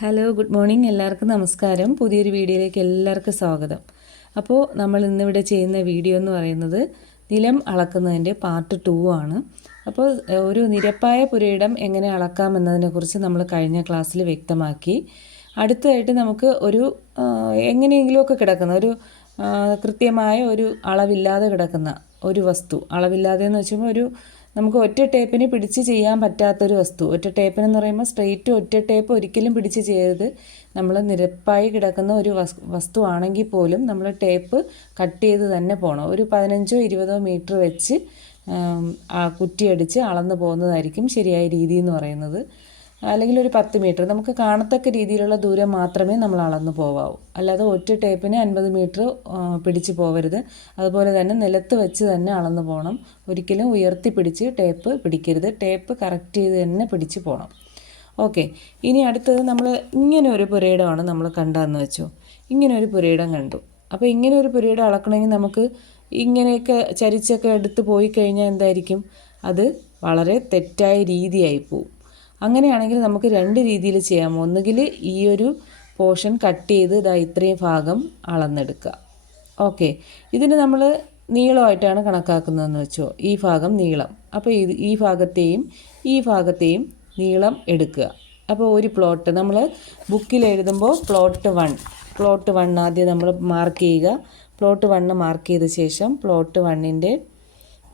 Hello good morning. എല്ലാവർക്കും നമസ്കാരം. പുതിയൊരു വീഡിയോയിലേക്ക് എല്ലാവർക്കും സ്വാഗതം. അപ്പോൾ നമ്മൾ ഇന്നിവിടെ ചെയ്യുന്ന വീഡിയോ എന്ന് പറയുന്നത് നിലം അളക്കുന്നതിന്റെ പാർട്ട് ടു ആണ്. അപ്പോൾ ഒരു നിരപ്പായ പുരയിടം എങ്ങനെ അളക്കാമെന്നതിനെക്കുറിച്ച് നമ്മൾ കഴിഞ്ഞ ക്ലാസ്സിൽ വ്യക്തമാക്കി. അടുത്തതായിട്ട് നമുക്ക് ഒരു എങ്ങനെയെങ്കിലുമൊക്കെ കിടക്കുന്ന ഒരു കൃത്യമായ ഒരു അളവില്ലാതെ കിടക്കുന്ന ഒരു വസ്തു. അളവില്ലാതെ എന്ന് വെച്ചുമ്പോൾ ഒരു നമുക്ക് ഒറ്റ ടേപ്പിന് പിടിച്ച് ചെയ്യാൻ പറ്റാത്തൊരു വസ്തു. ഒറ്റ ടേപ്പിന് എന്ന് പറയുമ്പോൾ സ്ട്രെയിറ്റ് ഒറ്റ ടേപ്പ് ഒരിക്കലും പിടിച്ച് ചെയ്യരുത്. നമ്മൾ നിരപ്പായി കിടക്കുന്ന ഒരു വസ് വസ്തു ആണെങ്കിൽ പോലും നമ്മൾ ടേപ്പ് കട്ട് ചെയ്ത് തന്നെ പോകണം. ഒരു പതിനഞ്ചോ ഇരുപതോ മീറ്റർ വെച്ച് കുറ്റിയടിച്ച് അളന്ന് പോകുന്നതായിരിക്കും ശരിയായ രീതി എന്ന് പറയുന്നത്. അല്ലെങ്കിൽ ഒരു പത്ത് മീറ്റർ. നമുക്ക് കാണത്തക്ക രീതിയിലുള്ള ദൂരം മാത്രമേ നമ്മൾ അളന്നു പോവാവൂ. അല്ലാതെ ഒറ്റ ടേപ്പിന് അൻപത് മീറ്റർ പിടിച്ച് പോവരുത്. അതുപോലെ തന്നെ നിലത്ത് വെച്ച് തന്നെ അളന്നു പോകണം ഒരിക്കലും ഉയർത്തി പിടിച്ച് ടേപ്പ് പിടിക്കരുത്. ടേപ്പ് കറക്റ്റ് ചെയ്ത് തന്നെ പിടിച്ച് പോകണം ഓക്കെ. ഇനി അടുത്തത് നമ്മൾ ഇങ്ങനെ ഒരു പുരയിടമാണ് നമ്മൾ കണ്ടതെന്ന് വെച്ചു. ഇങ്ങനെ ഒരു പുരയിടം കണ്ടു. അപ്പോൾ ഇങ്ങനെ ഒരു പുരയിടം അളക്കണമെങ്കിൽ നമുക്ക് ഇങ്ങനെയൊക്കെ ചരിച്ചൊക്കെ എടുത്ത് പോയി കഴിഞ്ഞാൽ എന്തായിരിക്കും? അത് വളരെ തെറ്റായ രീതിയായി പോവും. അങ്ങനെയാണെങ്കിൽ നമുക്ക് രണ്ട് രീതിയിൽ ചെയ്യാം. ഒന്നുകിൽ ഈ ഒരു പോർഷൻ കട്ട് ചെയ്ത് ഇതാ ഇത്രയും ഭാഗം അളന്നെടുക്കുക. ഓക്കെ. ഇതിന് നമ്മൾ നീളമായിട്ടാണ് കണക്കാക്കുന്നതെന്ന് വെച്ചോ. ഈ ഭാഗം നീളം. അപ്പോൾ ഇത് ഈ ഭാഗത്തെയും ഈ ഭാഗത്തെയും നീളം എടുക്കുക. അപ്പോൾ ഒരു പ്ലോട്ട് നമ്മൾ ബുക്കിൽ എഴുതുമ്പോൾ പ്ലോട്ട് വൺ. പ്ലോട്ട് വൺ ആദ്യം നമ്മൾ മാർക്ക് ചെയ്യുക. പ്ലോട്ട് വണ്ണ് മാർക്ക് ചെയ്ത ശേഷം പ്ലോട്ട് വണ്ണിന്റെ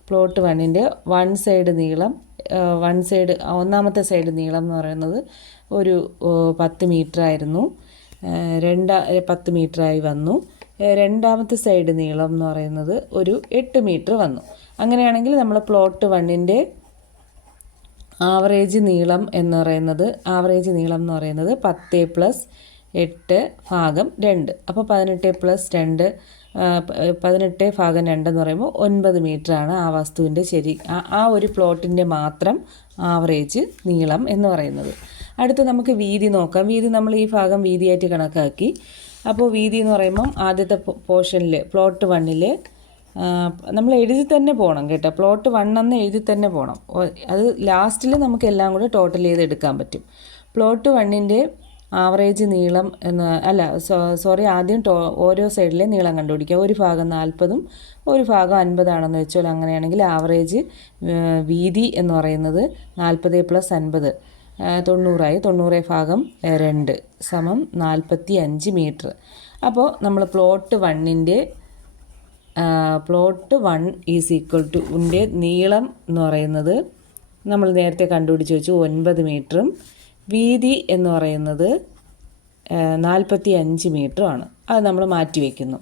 പ്ലോട്ട് വണ്ണിന്റെ വൺ സൈഡ് നീളം വൺ സൈഡ് ഒന്നാമത്തെ സൈഡ് നീളം എന്ന് പറയുന്നത് ഒരു പത്ത് മീറ്റർ ആയിരുന്നു. രണ്ടാ പത്ത് മീറ്ററായി വന്നു. രണ്ടാമത്തെ സൈഡ് നീളം എന്ന് പറയുന്നത് ഒരു എട്ട് മീറ്റർ വന്നു. അങ്ങനെയാണെങ്കിൽ നമ്മൾ പ്ലോട്ട് വണ്ണിന്റെ ആവറേജ് നീളം എന്ന് പറയുന്നത് ആവറേജ് നീളം എന്ന് പറയുന്നത് പത്ത് പ്ലസ് എട്ട് ഭാഗം രണ്ട്. അപ്പോൾ പതിനെട്ട് പ്ലസ് രണ്ട് പതിനെട്ട് ഭാഗം രണ്ടെന്ന് പറയുമ്പോൾ ഒൻപത് മീറ്ററാണ് ആ വസ്തുവിന്റെ ശരി ആ ഒരു പ്ലോട്ടിന്റെ മാത്രം ആവറേജ് നീളം എന്ന് പറയുന്നത്. അടുത്ത് നമുക്ക് വീതി നോക്കാം. വീതി നമ്മൾ ഈ ഭാഗം വീതിയായിട്ട് കണക്കാക്കി. അപ്പോൾ വീതി എന്ന് പറയുമ്പം ആദ്യത്തെ പോർഷനിൽ പ്ലോട്ട് വണ്ണിൽ നമ്മൾ എഴുതി തന്നെ പോകണം കേട്ടോ. പ്ലോട്ട് വൺ എന്ന് എഴുതി തന്നെ പോകണം. അത് ലാസ്റ്റിൽ നമുക്ക് എല്ലാം കൂടെ ടോട്ടൽ ചെയ്ത് എടുക്കാൻ പറ്റും. പ്ലോട്ട് വണ്ണിന്റെ ആവറേജ് നീളം എന്ന് അല്ല സോറി ആദ്യം ടോ ഓരോ സൈഡിലെ നീളം കണ്ടുപിടിക്കുക. ഒരു ഭാഗം നാൽപ്പതും ഒരു ഭാഗം അൻപതാണെന്ന് വെച്ചാൽ അങ്ങനെയാണെങ്കിൽ ആവറേജ് വീതി എന്ന് പറയുന്നത് നാൽപ്പത് പ്ലസ് അൻപത് തൊണ്ണൂറായി. തൊണ്ണൂറ് ഭാഗം രണ്ട് സമം നാൽപ്പത്തി അഞ്ച് മീറ്റർ. അപ്പോൾ നമ്മൾ പ്ലോട്ട് വണ്ണിന്റെ plot one is equal to ഉന്റെ നീളം എന്ന് പറയുന്നത് നമ്മൾ നേരത്തെ കണ്ടുപിടിച്ച് വെച്ചു ഒൻപത് മീറ്ററും വീതി എന്ന് പറയുന്നത് നാൽപ്പത്തി അഞ്ച് മീറ്ററുമാണ് അത് നമ്മൾ മാറ്റി വയ്ക്കുന്നു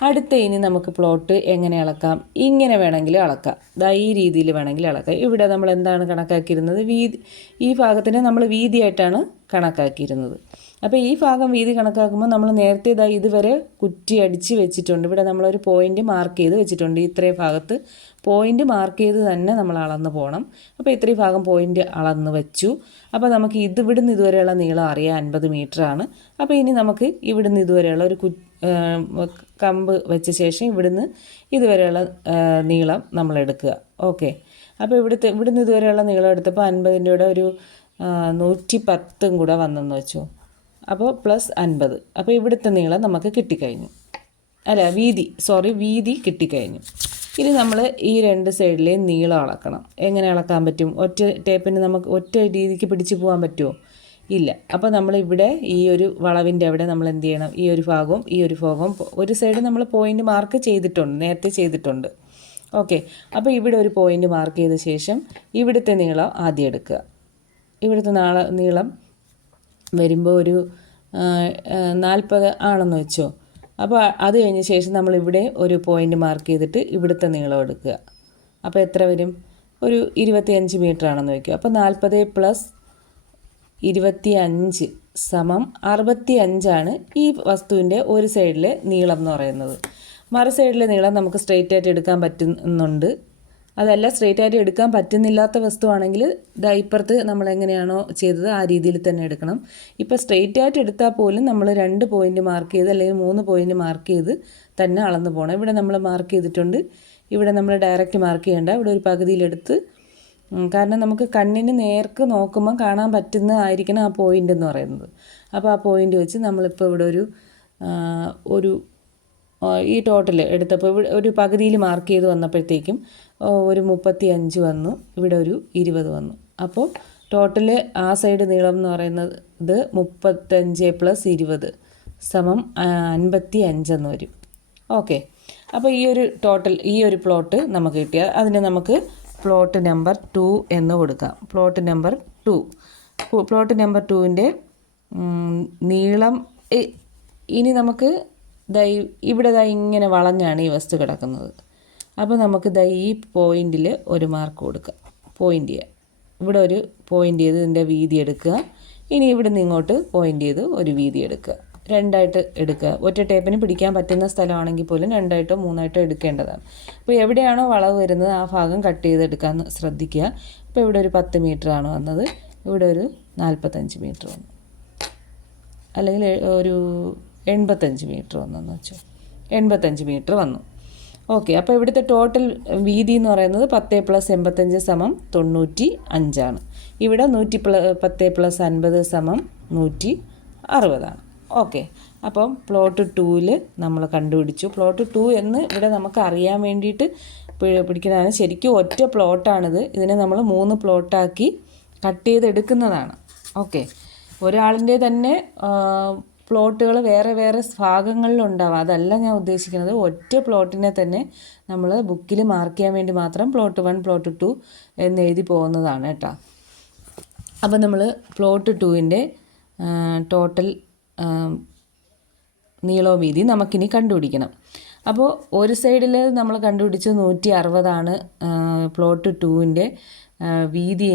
അടുത്ത ഇനി നമുക്ക് പ്ലോട്ട് എങ്ങനെ അളക്കാം? ഇങ്ങനെ വേണമെങ്കിൽ അളക്കാം. ദാ ഈ രീതിയിൽ വേണമെങ്കിൽ അളക്കാം. ഇവിടെ നമ്മൾ എന്താണ് കണക്കാക്കിയിരുന്നത്? വീതി ഈ ഭാഗത്തിന് നമ്മൾ വീതിയായിട്ടാണ് കണക്കാക്കിയിരുന്നത്. അപ്പോൾ ഈ ഭാഗം വീതി കണക്കാക്കുമ്പോൾ നമ്മൾ നേരത്തെ ഇതാ ഇതുവരെ കുറ്റി അടിച്ച് വെച്ചിട്ടുണ്ട്. ഇവിടെ നമ്മളൊരു പോയിന്റ് മാർക്ക് ചെയ്ത് വെച്ചിട്ടുണ്ട്. ഇത്രയും ഭാഗത്ത് പോയിന്റ് മാർക്ക് ചെയ്ത് തന്നെ നമ്മൾ അളന്ന് പോകണം അപ്പോൾ ഇത്രയും ഭാഗം പോയിന്റ് അളന്ന് വെച്ചു. അപ്പോൾ നമുക്ക് ഇത് ഇവിടുന്ന് ഇതുവരെയുള്ള നീളം അറിയാം അൻപത് ആണ്. അപ്പോൾ ഇനി നമുക്ക് ഇവിടുന്ന് ഇതുവരെയുള്ള ഒരു കു ഏം, കമ്പ് വെച്ച ശേഷം ഇവിടുന്ന് ഇതുവരെയുള്ള നീളം നമ്മൾ എടുക്കുക ഓക്കെ. അപ്പോൾ ഇവിടുത്തെ ഇവിടുന്ന് ഇതുവരെയുള്ള നീളം എടുത്തപ്പോൾ അൻപതിന്റെ കൂടെ ഒരു നൂറ്റി പത്തും കൂടെ വന്നെന്ന് വെച്ചു. അപ്പോൾ പ്ലസ് അൻപത്. അപ്പോൾ ഇവിടുത്തെ നീളം നമുക്ക് കിട്ടിക്കഴിഞ്ഞു. അല്ല വീതി സോറി വീതി കിട്ടിക്കഴിഞ്ഞു. ഇനി നമ്മൾ ഈ രണ്ട് സൈഡിലെയും നീളം അളക്കണം. എങ്ങനെ അളക്കാൻ പറ്റും? ഒറ്റ ടേപ്പിന് നമുക്ക് ഒറ്റ രീതിക്ക് പിടിച്ചു പോകാൻ പറ്റുമോ ഇല്ല. അപ്പോൾ നമ്മളിവിടെ ഈ ഒരു വളവിന്റെ അവിടെ നമ്മൾ എന്ത് ചെയ്യണം? ഈ ഒരു ഭാഗവും ഈ ഒരു ഭാഗവും ഒരു സൈഡ് നമ്മൾ പോയിന്റ് മാർക്ക് ചെയ്തിട്ടുണ്ട് നേരത്തെ ചെയ്തിട്ടുണ്ട്. ഓക്കെ അപ്പോൾ ഇവിടെ ഒരു പോയിന്റ് മാർക്ക് ചെയ്ത ശേഷം ഇവിടുത്തെ നീളം ആദ്യം എടുക്കുക. ഇവിടുത്തെ നാള നീളം വരുമ്പോൾ ഒരു നാൽപ്പത് ആണെന്ന് വെച്ചോ. അപ്പോൾ അത് കഴിഞ്ഞ ശേഷം നമ്മൾ ഇവിടെ ഒരു പോയിന്റ് മാർക്ക് ചെയ്തിട്ട് ഇവിടുത്തെ നീളം എടുക്കുക. അപ്പോൾ എത്ര വരും? ഒരു ഇരുപത്തിയഞ്ച് മീറ്റർ ആണെന്ന് വയ്ക്കുക അപ്പോൾ നാൽപ്പത് പ്ലസ് ഇരുപത്തി അഞ്ച് സമം അറുപത്തി അഞ്ചാണ് ഈ വസ്തുവിന്റെ ഒരു സൈഡിലെ നീളം എന്ന് പറയുന്നത്. മറു സൈഡിലെ നീളം നമുക്ക് സ്ട്രെയിറ്റ് ആയിട്ട് എടുക്കാൻ പറ്റുന്നുണ്ട്. അതല്ല സ്ട്രെയിറ്റ് ആയിട്ട് എടുക്കാൻ പറ്റുന്നില്ലാത്ത വസ്തുവാണെങ്കിൽ ദാ ഇപ്പുറത്ത് നമ്മൾ എങ്ങനെയാണോ ചെയ്തത് ആ രീതിയിൽ തന്നെ എടുക്കണം. ഇപ്പോൾ സ്ട്രെയിറ്റ് ആയിട്ട് എടുത്താൽ പോലും നമ്മൾ രണ്ട് പോയിന്റ് മാർക്ക് ചെയ്ത് അല്ലെങ്കിൽ മൂന്ന് പോയിന്റ് മാർക്ക് ചെയ്ത് തന്നെ അളന്ന് പോകണം. ഇവിടെ നമ്മൾ മാർക്ക് ചെയ്തിട്ടുണ്ട്. ഇവിടെ നമ്മൾ ഡയറക്റ്റ് മാർക്ക് ചെയ്യേണ്ട. ഇവിടെ ഒരു പകുതിയിലെടുത്ത് കാരണം നമുക്ക് കണ്ണിന് നേർക്ക് നോക്കുമ്പോൾ കാണാൻ പറ്റുന്ന പറ്റുന്നതായിരിക്കണം ആ പോയിന്റ് എന്ന് പറയുന്നത്. അപ്പോൾ ആ പോയിന്റ് വെച്ച് നമ്മളിപ്പോൾ ഇവിടെ ഒരു ഒരു ഈ ടോട്ടൽ എടുത്തപ്പോൾ ഇവിടെ ഒരു പകുതിയിൽ മാർക്ക് ചെയ്ത് വന്നപ്പോഴത്തേക്കും ഒരു മുപ്പത്തി അഞ്ച് വന്നു ഇവിടെ ഒരു ഇരുപത് വന്നു. അപ്പോൾ ടോട്ടൽ ആ സൈഡ് നീളം എന്ന് പറയുന്നത് മുപ്പത്തഞ്ച് പ്ലസ് ഇരുപത് സമം അൻപത്തി അഞ്ചെന്ന് വരും. ഓക്കെ അപ്പോൾ ഈ ഒരു ടോട്ടൽ ഈ ഒരു പ്ലോട്ട് നമുക്ക് കിട്ടിയ അതിന് നമുക്ക് പ്ലോട്ട് നമ്പർ ടു എന്ന് കൊടുക്കാം. Plot number two plot number ടുവിന്റെ നീളം ഇനി നമുക്ക് ദൈ ഇവിടെ ദൈ ഇങ്ങനെ വളഞ്ഞാണ് ഈ വസ്തു കിടക്കുന്നത്. അപ്പോൾ നമുക്ക് ദൈ ഈ പോയിന്റിൽ ഒരു മാർക്ക് കൊടുക്കാം. പോയിന്റ് ചെയ്യുക ഇവിടെ ഒരു പോയിന്റ് ചെയ്ത് ഇതിന്റെ വീതി എടുക്കുക. ഇനി ഇവിടെ നിന്ന് ഇങ്ങോട്ട് പോയിന്റ് ചെയ്ത് ഒരു വീതി എടുക്കുക. രണ്ടായിട്ട് എടുക്കുക. ഒറ്റ ടേപ്പിന് പിടിക്കാൻ പറ്റുന്ന സ്ഥലമാണെങ്കിൽ പോലും രണ്ടായിട്ടോ മൂന്നായിട്ടോ എടുക്കേണ്ടതാണ്. അപ്പോൾ എവിടെയാണോ വളവ് വരുന്നത് ആ ഭാഗം കട്ട് ചെയ്തെടുക്കാൻ ശ്രദ്ധിക്കുക. അപ്പോൾ ഇവിടെ ഒരു പത്ത് മീറ്റർ ആണ് വന്നത്. ഇവിടെ ഒരു നാൽപ്പത്തഞ്ച് മീറ്റർ വന്നു. അല്ലെങ്കിൽ ഒരു എൺപത്തഞ്ച് മീറ്റർ വന്നെന്ന് വെച്ചോ. എൺപത്തഞ്ച് മീറ്റർ വന്നു. ഓക്കെ അപ്പോൾ ഇവിടുത്തെ ടോട്ടൽ വീതി എന്ന് പറയുന്നത് പത്ത് പ്ലസ് എൺപത്തഞ്ച് സമം തൊണ്ണൂറ്റി അഞ്ചാണ്. ഇവിടെ നൂറ്റി പ്ല പത്ത് പ്ലസ് അൻപത് സമം നൂറ്റി അറുപതാണ്. ഓക്കെ അപ്പം പ്ലോട്ട് ടൂവിൽ നമ്മൾ കണ്ടുപിടിച്ചു. പ്ലോട്ട് ടു എന്ന് ഇവിടെ നമുക്ക് അറിയാൻ വേണ്ടിയിട്ട് പിടിക്കുന്നതാണ്. ശരിക്കും ഒറ്റ പ്ലോട്ടാണിത് ഇതിനെ നമ്മൾ മൂന്ന് പ്ലോട്ടാക്കി കട്ട് ചെയ്തെടുക്കുന്നതാണ്. ഓക്കെ ഒരാളിന്റെ തന്നെ പ്ലോട്ടുകൾ വേറെ വേറെ ഭാഗങ്ങളിലുണ്ടാവാം. അതല്ല ഞാൻ ഉദ്ദേശിക്കുന്നത്. ഒറ്റ പ്ലോട്ടിനെ തന്നെ നമ്മൾ ബുക്കിൽ മാർക്ക് ചെയ്യാൻ വേണ്ടി മാത്രം പ്ലോട്ട് വൺ പ്ലോട്ട് ടു എന്ന് എഴുതി പോകുന്നതാണ് കേട്ടോ. അപ്പോൾ നമ്മൾ പ്ലോട്ട് ടുവിന്റെ ടോട്ടൽ നീളവും വീതി നമുക്കിനി കണ്ടുപിടിക്കണം. അപ്പോൾ ഒരു സൈഡിൽ നമ്മൾ കണ്ടുപിടിച്ച് നൂറ്റി അറുപതാണ് പ്ലോട്ട് ടുവിന്റെ വീതി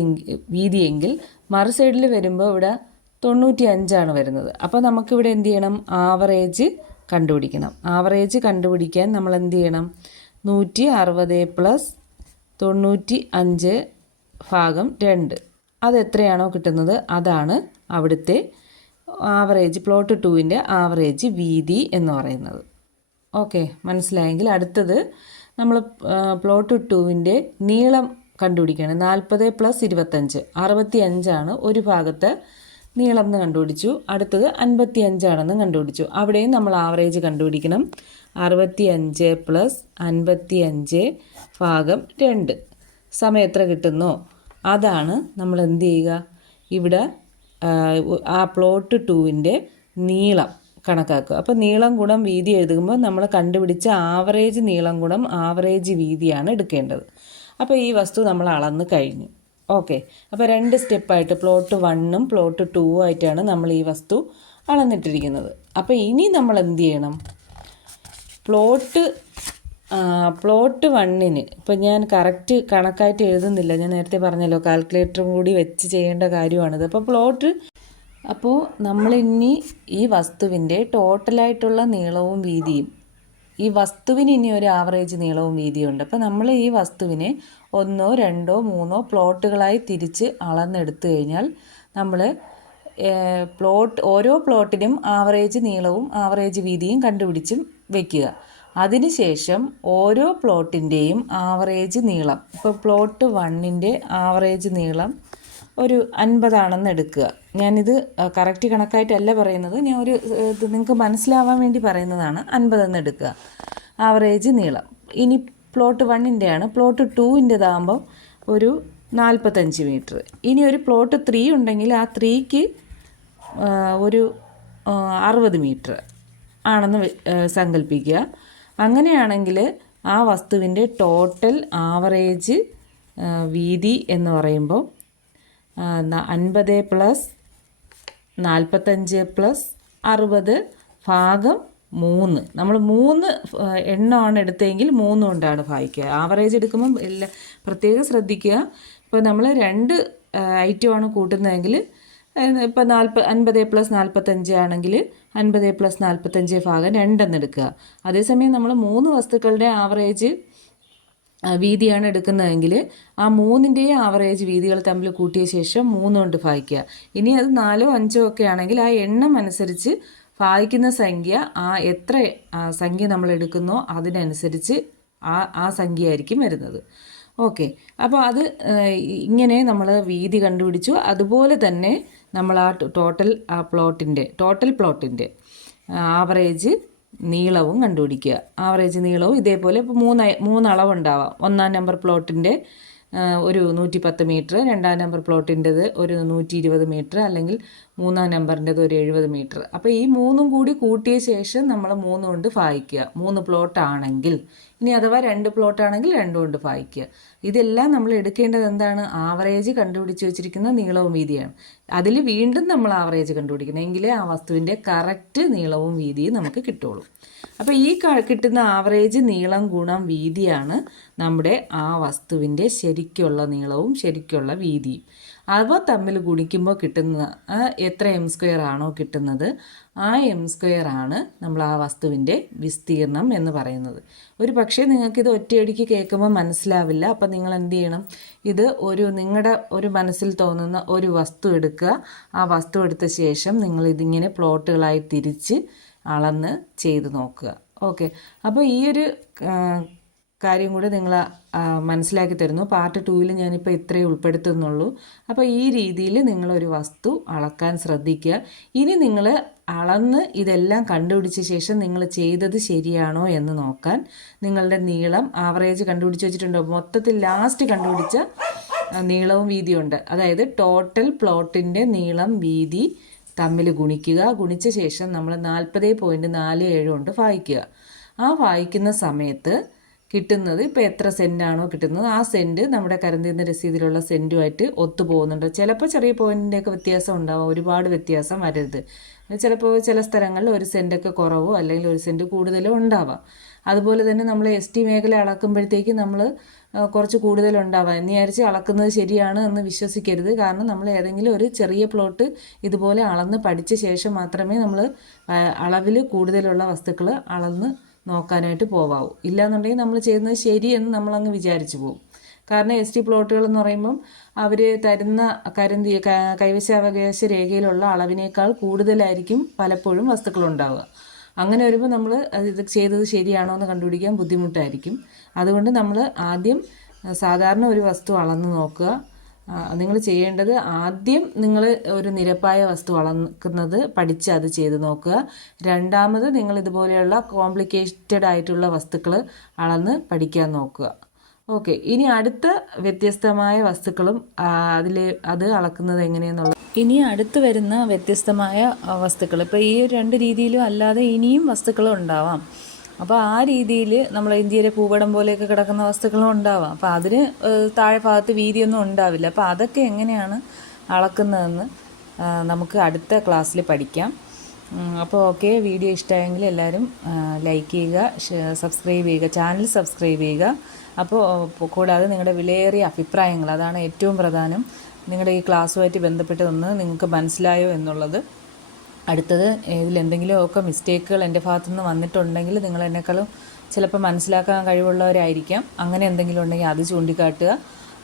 വീതിയെങ്കിൽ മറു സൈഡിൽ വരുമ്പോൾ ഇവിടെ തൊണ്ണൂറ്റി അഞ്ചാണ് വരുന്നത്. അപ്പോൾ നമുക്കിവിടെ എന്ത് ചെയ്യണം? ആവറേജ് കണ്ടുപിടിക്കണം. ആവറേജ് കണ്ടുപിടിക്കാൻ നമ്മൾ എന്ത് ചെയ്യണം? നൂറ്റി അറുപത് പ്ലസ് തൊണ്ണൂറ്റി അഞ്ച് ഭാഗം രണ്ട്. അത് എത്രയാണോ കിട്ടുന്നത്? അതാണ് അവിടുത്തെ ആവറേജ് പ്ലോട്ട് ടുവിന്റെ ആവറേജ് വീതി എന്ന് പറയുന്നത്. ഓക്കെ മനസ്സിലായെങ്കിൽ അടുത്തത് നമ്മൾ പ്ലോട്ട് ടുവിന്റെ നീളം കണ്ടുപിടിക്കുകയാണ്. നാൽപ്പത് പ്ലസ് ഇരുപത്തഞ്ച്. അറുപത്തി അഞ്ചാണ് ഒരു ഭാഗത്ത് നീളം എന്ന് കണ്ടുപിടിച്ചു. അടുത്തത് അൻപത്തി അഞ്ചാണെന്ന് കണ്ടുപിടിച്ചു. അവിടെയും നമ്മൾ ആവറേജ് കണ്ടുപിടിക്കണം. അറുപത്തി അഞ്ച് പ്ലസ് അൻപത്തി അഞ്ച് ഭാഗം രണ്ട്. സമയം എത്ര കിട്ടുന്നോ? അതാണ് നമ്മൾ എന്ത് ചെയ്യുക? ഇവിടെ ആ, പ്ലോട്ട് ടുവിന്റെ നീളം കണക്കാക്കുക. അപ്പോൾ നീളം ഗുണം വീതി എഴുതുമ്പോൾ നമ്മൾ കണ്ടുപിടിച്ച ആവറേജ് നീളം ഗുണം ആവറേജ് വീതിയാണ് എടുക്കേണ്ടത്. അപ്പോൾ ഈ വസ്തു നമ്മൾ അളന്ന് കഴിഞ്ഞു. ഓക്കെ അപ്പോൾ രണ്ട് സ്റ്റെപ്പായിട്ട് പ്ലോട്ട് വണ്ണും പ്ലോട്ട് ടൂവും ആയിട്ടാണ് നമ്മൾ ഈ വസ്തു അളന്നിട്ടിരിക്കുന്നത്. അപ്പോൾ ഇനി നമ്മൾ എന്ത് ചെയ്യണം? പ്ലോട്ട് പ്ലോട്ട് വണ്ണിന് ഇപ്പം ഞാൻ കറക്റ്റ് കണക്കായിട്ട് എഴുതുന്നില്ല. ഞാൻ നേരത്തെ പറഞ്ഞല്ലോ കാൽക്കുലേറ്ററും കൂടി വെച്ച് ചെയ്യേണ്ട കാര്യമാണിത്. അപ്പോൾ പ്ലോട്ട് അപ്പോൾ നമ്മളിനി ഈ വസ്തുവിന്റെ ടോട്ടലായിട്ടുള്ള നീളവും വീതിയും ഈ വസ്തുവിന് ഇനി ഒരു ആവറേജ് നീളവും വീതിയും ഉണ്ട് അപ്പോൾ നമ്മൾ ഈ വസ്തുവിനെ ഒന്നോ രണ്ടോ മൂന്നോ പ്ലോട്ടുകളായി തിരിച്ച് അളന്നെടുത്തു കഴിഞ്ഞാൽ നമ്മൾ പ്ലോട്ട് ഓരോ പ്ലോട്ടിനും ആവറേജ് നീളവും ആവറേജ് വീതിയും കണ്ടുപിടിച്ചും വെക്കുക. അതിനുശേഷം ഓരോ പ്ലോട്ടിന്റെയും ആവറേജ് നീളം. ഇപ്പോൾ പ്ലോട്ട് വണ്ണിന്റെ ആവറേജ് നീളം ഒരു അൻപതാണെന്ന് എടുക്കുക. ഞാനിത് കറക്റ്റ് കണക്കായിട്ടല്ല പറയുന്നത്. ഞാൻ ഒരു ഇത് നിങ്ങൾക്ക് മനസ്സിലാവാൻ വേണ്ടി പറയുന്നതാണ് അൻപതെന്ന് എടുക്കുക. ആവറേജ് നീളം. ഇനി പ്ലോട്ട് വണ്ണിന്റെയാണ് പ്ലോട്ട് ടൂവിന്റെതാകുമ്പോൾ ഒരു നാൽപ്പത്തഞ്ച് മീറ്റർ. ഇനി ഒരു പ്ലോട്ട് ത്രീ ഉണ്ടെങ്കിൽ ആ ത്രീക്ക് ഒരു അറുപത് മീറ്റർ ആണെന്ന് സങ്കല്പിക്കുക അങ്ങനെയാണെങ്കിൽ ആ വസ്തുവിന്റെ ടോട്ടൽ ആവറേജ് വീതി എന്ന് പറയുമ്പോൾ അൻപത് പ്ലസ് നാൽപ്പത്തഞ്ച് പ്ലസ് അറുപത് ഭാഗം മൂന്ന്. നമ്മൾ മൂന്ന് എണ്ണമാണ് എടുത്തതെങ്കിൽ മൂന്ന് കൊണ്ടാണ് ഭാഗിക്കുക. ആവറേജ് എടുക്കുമ്പം എല്ലാ പ്രത്യേകം ശ്രദ്ധിക്കുക. ഇപ്പോൾ നമ്മൾ രണ്ട് ഐറ്റമാണ് കൂട്ടുന്നതെങ്കിൽ ഇപ്പോൾ നാൽപ്പ അൻപത് പ്ലസ് നാൽപ്പത്തഞ്ച് ആണെങ്കിൽ അൻപത് പ്ലസ് നാൽപ്പത്തഞ്ച് ഭാഗം രണ്ടെന്ന് എടുക്കുക അതേസമയം നമ്മൾ മൂന്ന് വസ്തുക്കളുടെ ആവറേജ് വീതിയാണ് എടുക്കുന്നതെങ്കിൽ ആ മൂന്നിന്റെയും ആവറേജ് വീതികൾ തമ്മിൽ കൂട്ടിയ ശേഷം മൂന്ന് കൊണ്ട് ഭാഗിക്കുക. ഇനി അത് നാലോ അഞ്ചോ ഒക്കെ ആണെങ്കിൽ ആ എണ്ണം അനുസരിച്ച് ഭാഗിക്കുന്ന സംഖ്യ ആ എത്ര സംഖ്യ നമ്മൾ എടുക്കുന്നോ അതിനനുസരിച്ച് ആ ആ സംഖ്യ ആയിരിക്കും വരുന്നത്. ഓക്കെ. അപ്പോൾ അത് ഇങ്ങനെ നമ്മൾ വീതി കണ്ടുപിടിച്ചു. അതുപോലെ തന്നെ നമ്മൾ ആ ടോട്ടൽ ആ പ്ലോട്ടിന്റെ ടോട്ടൽ പ്ലോട്ടിന്റെ ആവറേജ് നീളവും കണ്ടുപിടിക്കുക. ആവറേജ് നീളവും ഇതേപോലെ ഇപ്പോൾ മൂന്ന് മൂന്നളവുണ്ടാവാം. ഒന്നാം നമ്പർ പ്ലോട്ടിന്റെ ഒരു നൂറ്റി പത്ത് മീറ്റർ രണ്ടാം നമ്പർ പ്ലോട്ടിന്റെത് ഒരു നൂറ്റി ഇരുപത് മീറ്റർ അല്ലെങ്കിൽ മൂന്നാം നമ്പറിന്റെത് ഒരു എഴുപത് മീറ്റർ അപ്പോൾ ഈ മൂന്നും കൂടി കൂട്ടിയ ശേഷം നമ്മൾ മൂന്ന് കൊണ്ട് ഭാഗിക്കുക. മൂന്ന് പ്ലോട്ട് ആണെങ്കിൽ ഇനി അഥവാ രണ്ട് പ്ലോട്ടാണെങ്കിൽ രണ്ടും കൊണ്ട് വായിക്കുക ഇതെല്ലാം നമ്മൾ എടുക്കേണ്ടത് എന്താണ്? ആവറേജ് കണ്ടുപിടിച്ച് വെച്ചിരിക്കുന്ന നീളവും വീതിയാണ്. അതിൽ വീണ്ടും നമ്മൾ ആവറേജ് കണ്ടുപിടിക്കണം. എങ്കിലേ ആ വസ്തുവിന്റെ കറക്റ്റ് നീളവും വീതിയും നമുക്ക് കിട്ടുള്ളൂ. അപ്പോൾ ഈ കിട്ടുന്ന ആവറേജ് നീളം ഗുണം വീതിയാണ് നമ്മുടെ ആ വസ്തുവിന്റെ ശരിക്കുള്ള നീളവും ശരിക്കുള്ള വീതിയും. അവ തമ്മിൽ ഗുണിക്കുമ്പോൾ കിട്ടുന്ന എത്ര എം സ്ക്വയർ ആണോ കിട്ടുന്നത് ആ എം സ്ക്വയർ ആണ് നമ്മൾ ആ വസ്തുവിന്റെ വിസ്തീർണം എന്ന് പറയുന്നത്. ഒരു പക്ഷേ നിങ്ങൾക്കിത് ഒറ്റയടിക്ക് കേൾക്കുമ്പോൾ മനസ്സിലാവില്ല. അപ്പം നിങ്ങൾ എന്ത് ചെയ്യണം? ഇത് ഒരു നിങ്ങളുടെ ഒരു മനസ്സിൽ തോന്നുന്ന ഒരു വസ്തു എടുക്കുക. ആ വസ്തു എടുത്ത ശേഷം നിങ്ങൾ ഇതിങ്ങനെ പ്ലോട്ടുകളായി തിരിച്ച് അളന്ന് ചെയ്ത് നോക്കുക. ഓക്കെ. അപ്പോൾ ഈ ഒരു കാര്യം കൂടെ നിങ്ങൾ മനസ്സിലാക്കി തരുന്നു. പാർട്ട് ടൂവിൽ ഞാനിപ്പോൾ ഇത്രയേ ഉൾപ്പെടുത്തുന്നുള്ളൂ. അപ്പോൾ ഈ രീതിയിൽ നിങ്ങളൊരു വസ്തു അളക്കാൻ ശ്രദ്ധിക്കുക. ഇനി നിങ്ങൾ അളന്ന് ഇതെല്ലാം കണ്ടുപിടിച്ച ശേഷം നിങ്ങൾ ചെയ്തത് ശരിയാണോ എന്ന് നോക്കാൻ. നിങ്ങളുടെ നീളം ആവറേജ് കണ്ടുപിടിച്ച് വെച്ചിട്ടുണ്ടോ? മൊത്തത്തിൽ ലാസ്റ്റ് കണ്ടുപിടിച്ച നീളവും വീതിയും ഉണ്ട്. അതായത് ടോട്ടൽ പ്ലോട്ടിന്റെ നീളം വീതി തമ്മിൽ ഗുണിക്കുക. ഗുണിച്ച ശേഷം നമ്മൾ നാൽപ്പത് പോയിന്റ് നാല് ഏഴ് കൊണ്ട് വായിക്കുക. ആ വായിക്കുന്ന സമയത്ത് കിട്ടുന്നത് ഇപ്പോൾ എത്ര സെന്റാണോ കിട്ടുന്നത്. ആ സെന്റ് നമ്മുടെ കരന്തീർന്ന രസീതിലുള്ള സെന്റുമായിട്ട് ഒത്തു പോകുന്നുണ്ട് ചിലപ്പോൾ ചെറിയ പോയിന്റിന്റെയൊക്കെ വ്യത്യാസം ഉണ്ടാവും. ഒരുപാട് വ്യത്യാസം വരരുത്. ചിലപ്പോൾ ചില സ്ഥലങ്ങളിൽ ഒരു സെന്റൊക്കെ കുറവോ അല്ലെങ്കിൽ ഒരു സെന്റ് കൂടുതലോ ഉണ്ടാവാം. അതുപോലെ തന്നെ നമ്മൾ എസ് ടി മേഖല അളക്കുമ്പോഴത്തേക്ക് നമ്മൾ കുറച്ച് കൂടുതലുണ്ടാവാം. എന്ന് വിചാരിച്ച് അളക്കുന്നത് ശരിയാണ് എന്ന് വിശ്വസിക്കരുത്. കാരണം നമ്മൾ ഏതെങ്കിലും ഒരു ചെറിയ പ്ലോട്ട് ഇതുപോലെ അളന്ന് പഠിച്ച ശേഷം മാത്രമേ നമ്മൾ അളവിൽ കൂടുതലുള്ള വസ്തുക്കൾ അളന്ന് നോക്കാനായിട്ട് പോവാവൂ. ഇല്ലാന്നുണ്ടെങ്കിൽ നമ്മൾ ചെയ്യുന്നത് ശരിയെന്ന് നമ്മളങ്ങ് വിചാരിച്ചു പോകും കാരണം എസ് ടി പ്ലോട്ടുകൾ എന്ന് പറയുമ്പം അവർ തരുന്ന കരന്തി കൈവശാവകാശ രേഖയിലുള്ള അളവിനേക്കാൾ കൂടുതലായിരിക്കും പലപ്പോഴും വസ്തുക്കൾ ഉണ്ടാവുക അങ്ങനെ വരുമ്പോൾ നമ്മൾ ഇത് ചെയ്തത് ശരിയാണോ എന്ന് കണ്ടുപിടിക്കാൻ ബുദ്ധിമുട്ടായിരിക്കും. അതുകൊണ്ട് നമ്മൾ ആദ്യം സാധാരണ ഒരു വസ്തു അളന്ന് നോക്കുക. നിങ്ങൾ ചെയ്യേണ്ടത് ആദ്യം നിങ്ങൾ ഒരു നിരപ്പായ വസ്തു അളക്കുന്നത് പഠിച്ച് അത് ചെയ്ത് നോക്കുക. രണ്ടാമത് നിങ്ങൾ ഇതുപോലെയുള്ള കോംപ്ലിക്കേറ്റഡ് ആയിട്ടുള്ള വസ്തുക്കൾ അളന്ന് പഠിക്കാൻ നോക്കുക. ഓക്കെ ഇനി അടുത്ത വ്യത്യസ്തമായ വസ്തുക്കളും അതിൽ അത് അളക്കുന്നത് എങ്ങനെയെന്നുള്ളത് ഇനി അടുത്ത് വരുന്ന വ്യത്യസ്തമായ വസ്തുക്കൾ. ഇപ്പോൾ ഈ രണ്ട് രീതിയിലും അല്ലാതെ ഇനിയും വസ്തുക്കളും ഉണ്ടാവാം. അപ്പോൾ ആ രീതിയിൽ നമ്മൾ ഇന്ത്യയിലെ ഭൂപടം പോലെയൊക്കെ കിടക്കുന്ന വസ്തുക്കളും ഉണ്ടാവാം. അപ്പോൾ അതിന് താഴെ ഭാഗത്ത് വീതിയൊന്നും ഉണ്ടാവില്ല. അപ്പോൾ അതൊക്കെ എങ്ങനെയാണ് അളക്കുന്നതെന്ന് നമുക്ക് അടുത്ത ക്ലാസ്സിൽ പഠിക്കാം. അപ്പോൾ ഓക്കെ വീഡിയോ ഇഷ്ടമായെങ്കിൽ എല്ലാവരും ലൈക്ക് ചെയ്യുക സബ്സ്ക്രൈബ് ചെയ്യുക ചാനൽ സബ്സ്ക്രൈബ് ചെയ്യുക. അപ്പോൾ കൂടാതെ നിങ്ങളുടെ വിലയേറിയ അഭിപ്രായങ്ങൾ അതാണ് ഏറ്റവും പ്രധാനം. നിങ്ങളുടെ ഈ ക്ലാസ്സുമായിട്ട് ബന്ധപ്പെട്ടതൊന്ന് നിങ്ങൾക്ക് മനസ്സിലായോ എന്നുള്ളത് അടുത്തത് ഇതിൽ എന്തെങ്കിലുമൊക്കെ മിസ്റ്റേക്കുകൾ എന്റെ ഭാഗത്തു നിന്ന് വന്നിട്ടുണ്ടെങ്കിൽ നിങ്ങൾ എന്നെക്കാളും ചിലപ്പോൾ മനസ്സിലാക്കാൻ കഴിവുള്ളവരായിരിക്കാം. അങ്ങനെ എന്തെങ്കിലും ഉണ്ടെങ്കിൽ അത് ചൂണ്ടിക്കാട്ടുക.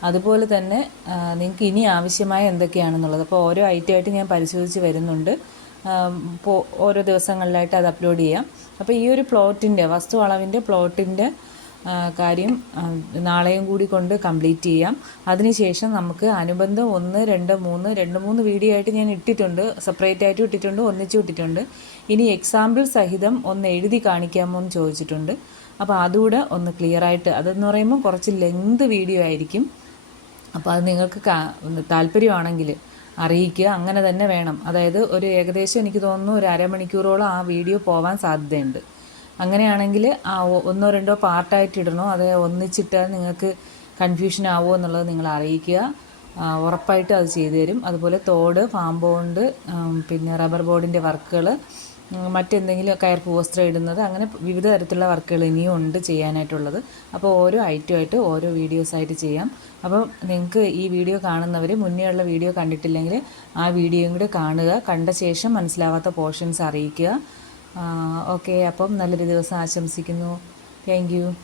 അതുപോലെ തന്നെ നിങ്ങൾക്ക് ഇനി ആവശ്യമായ എന്തൊക്കെയാണെന്നുള്ളത്. അപ്പോൾ ഓരോ ഐറ്റമായിട്ട് ഞാൻ പരിശോധിച്ച് വരുന്നുണ്ട്. ഓരോ ദിവസങ്ങളിലായിട്ട് അത് അപ്ലോഡ് ചെയ്യാം. അപ്പോൾ ഈ ഒരു പ്ലോട്ടിന്റെ വസ്തു അളവിന്റെ പ്ലോട്ടിന്റെ കാര്യം നാളെയും കൂടി കൊണ്ട് കംപ്ലീറ്റ് ചെയ്യാം. അതിനുശേഷം നമുക്ക് അനുബന്ധം ഒന്ന് രണ്ട് മൂന്ന് രണ്ട് മൂന്ന് വീഡിയോ ആയിട്ട് ഞാൻ ഇട്ടിട്ടുണ്ട്. സെപ്പറേറ്റ് ആയിട്ട് ഇട്ടിട്ടുണ്ട് ഒന്നിച്ചു ഇട്ടിട്ടുണ്ട്. ഇനി എക്സാമ്പിൾ സഹിതം ഒന്ന് എഴുതി കാണിക്കാമോ എന്ന് ചോദിച്ചിട്ടുണ്ട്. അപ്പോൾ അതുകൂടെ ഒന്ന് ക്ലിയർ ആയിട്ട് അതെന്ന് പറയുമ്പോൾ കുറച്ച് ലെങ്ത് വീഡിയോ ആയിരിക്കും. അപ്പോൾ അത് നിങ്ങൾക്ക് താല്പര്യമാണെങ്കിൽ അറിയിക്കുക. അങ്ങനെ തന്നെ വേണം. അതായത് ഒരു ഏകദേശം എനിക്ക് തോന്നുന്നു ഒരു അരമണിക്കൂറോളം ആ വീഡിയോ പോവാൻ സാധ്യതയുണ്ട്. അങ്ങനെയാണെങ്കിൽ ആ ഒന്നോ രണ്ടോ പാർട്ടായിട്ട് ഇടണോ? അത് ഒന്നിച്ചിട്ടാൽ നിങ്ങൾക്ക് കൺഫ്യൂഷൻ ആവുമോ എന്നുള്ളത് നിങ്ങൾ അറിയിക്കുക. ഉറപ്പായിട്ട് അത് ചെയ്തു തരും. അതുപോലെ തോട് ഫാം ബോണ്ട് പിന്നെ റബ്ബർ ബോർഡിന്റെ വർക്കുകൾ മറ്റെന്തെങ്കിലും കയർ വസ്ത്രം ഇടുന്നത് അങ്ങനെ വിവിധ തരത്തിലുള്ള വർക്കുകൾ ഇനിയും ഉണ്ട് ചെയ്യാനായിട്ടുള്ളത്. അപ്പോൾ ഓരോ ഐറ്റമായിട്ട് ഓരോ വീഡിയോസായിട്ട് ചെയ്യാം. അപ്പം നിങ്ങൾക്ക് ഈ വീഡിയോ കാണുന്നവർ മുന്നേ ഉള്ള വീഡിയോ കണ്ടിട്ടില്ലെങ്കിൽ ആ വീഡിയോയും കൂടി കാണുക. കണ്ട ശേഷം മനസ്സിലാവാത്ത പോർഷൻസ് അറിയിക്കുക. ഓക്കെ. അപ്പം നല്ലൊരു ദിവസം ആശംസിക്കുന്നു. താങ്ക്